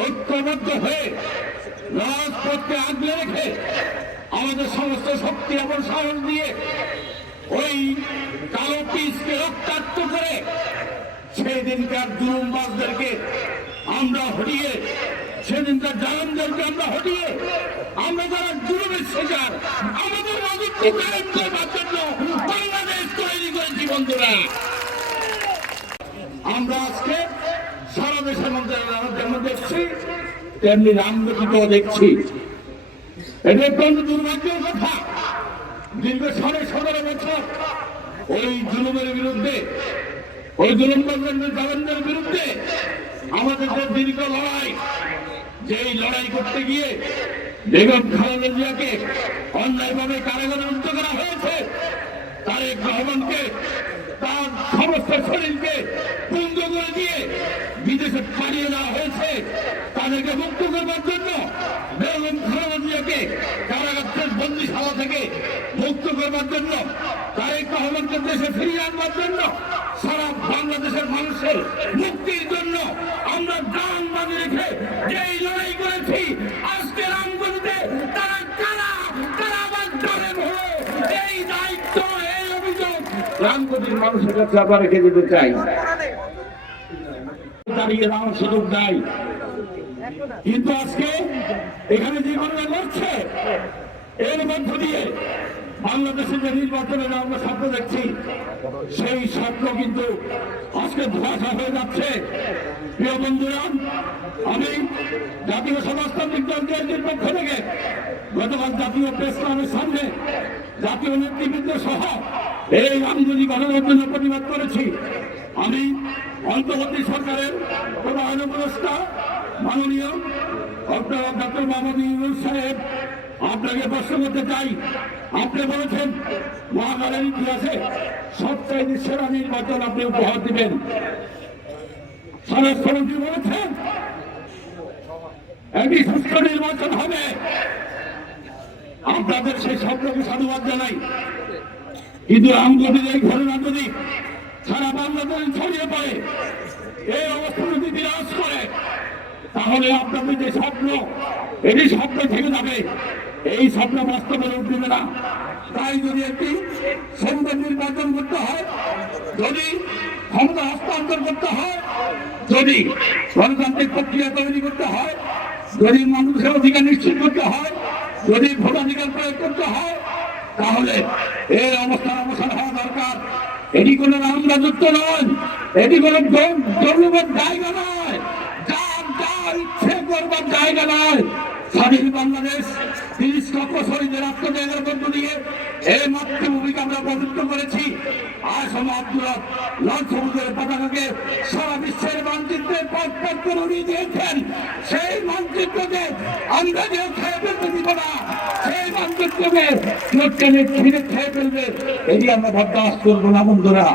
ঐক্যবদ্ধ হয়ে রাজপথকে আগলে রেখে আমাদের সমস্ত শক্তি এবং সাহস দিয়ে ওই কালো পিসকে রক্তাক্ত করে সেই দিনকার জুলুমবাজদেরকে আমরা হটিয়ে, সেদিনকার জালেমদেরকে আমরা হটিয়ে, আমরা যারা জুলুমের শিকার আমাদের রাজত্ব কায়েম করবার জন্য বাংলাদেশ তৈরি করেছি। বন্ধুরা, আমরা আজকে সারা দেশের মধ্যে যেমন দেখছি তেমনি রামগতিত দেখছি। এটা অত্যন্ত দুর্ভাগ্যের কথা। দীর্ঘ 17.5 বছর ওই জুলুমের বিরুদ্ধে, ওই জুলুমবাজদের জালেমদের বিরুদ্ধে আমাদের যে দীর্ঘ লড়াই, যেই লড়াই করতে গিয়ে বেগম খালেদা জিয়াকে অন্যায়ভাবে কারাগারে মুক্ত করা হয়েছে, তারেক রহমানকে তার সমস্ত শরীরকে পুঞ্জ করে দিয়ে বিদেশে পাঠিয়ে দেওয়া হয়েছে তাদেরকে মুক্ত করবার জন্য। বেগম খালেদা জিয়াকে কারাগারের বন্দিশালা থেকে মুক্ত করবার জন্য, তারেক রহমানকে দেশে ফিরিয়ে আনবার জন্য, সারা বাংলাদেশের মানুষের মুক্তির জন্য আমরা জান বাজি রেখে যেই লড়াই করেছি, আজকে রামগঞ্জে তারা কারা আবার জালেম হলো, এই দায়িত্ব, এই অভিযোগ রামগঞ্জের মানুষের কাছে আবার রেখে দিতে চাই। দাঁড়িয়ে যাওয়ার সুযোগ নাই। কিন্তু আজকে এখানে যে ঘটনা ঘটছে, এর মধ্য দিয়ে বাংলাদেশের যে নির্বাচনের আমরা স্বপ্ন দেখছি, সেই স্বপ্ন কিন্তু আজকে ধোঁয়াশা হয়ে যাচ্ছে। প্রিয় বন্ধুরা, আমি জাতীয় সমাজতান্ত্রিক দল জেএসডির পক্ষ থেকে গতকাল জাতীয় প্রেস ক্লাবের সামনে জাতীয় নেতৃবৃন্দ সহ এই রামগঞ্জ ঘটনার জন্য প্রতিবাদ করেছি। আমি অন্তর্বর্তী সরকারের প্রধান উপদেষ্টা মাননীয় ডক্টর মোহাম্মদ ইউনূস সাহেব, আপনাকে প্রশ্ন করতে চাই। আপনি বলেছেন মহাকালের ইতিহাসে সবচাইতে সেরা নির্বাচন আপনি উপহার দিবেন। স্বরাষ্ট্রমন্ত্রী বলেছেন একটি সুষ্ঠু নির্বাচন হবে। আপনাদের সেই স্বপ্নকে সাধুবাদ জানাই। কিন্তু রামগঞ্জের এই ঘটনা যদি সারা বাংলাদেশে ছড়িয়ে পড়ে, এই অবস্থা যদি বিরাজ করে, তাহলে আপনাদের যে স্বপ্ন, এটি স্বপ্ন থেকে যাবে, এই স্বপ্ন বাস্তবে রূপ দেবে না। তাই যদি একটি সুন্দর নির্বাচন করতে হয়, যদি ক্ষমতা হস্তান্তর করতে হয়, যদি গণতান্ত্রিক প্রক্রিয়া তৈরি করতে হয়, যদি মানুষের অধিকার নিশ্চিত করতে হয়, যদি ভোটাধিকার প্রয়োগ করতে হয়, তাহলে এই অবস্থার অবসান হওয়া দরকার। এটি কোনো রাম রাজত্ব নয়, এটি কোনো জন্মগত জায়গা নয়, যার যা ইচ্ছে করবার জায়গা নয়। স্বাধীন বাংলাদেশ 30 লক্ষ শহীদের আত্মত্যাগের মধ্য দিয়ে এই মাতৃভূমিকে আমরা প্রযুক্ত করেছি। আর আব্দুল্লাহ লাল সবুজের পতাকাকে সারা বিশ্বের মানচিত্রের পথ করে উড়িয়ে দিয়েছেন। সেই মানচিত্রকে আমরা যে খেয়ে ফেলতে দিব না, সেই মানচিত্রকে ছিঁড়ে খেয়ে ফেলবে, এটি আমরা বরদাস্ত করবো না। বন্ধুরা,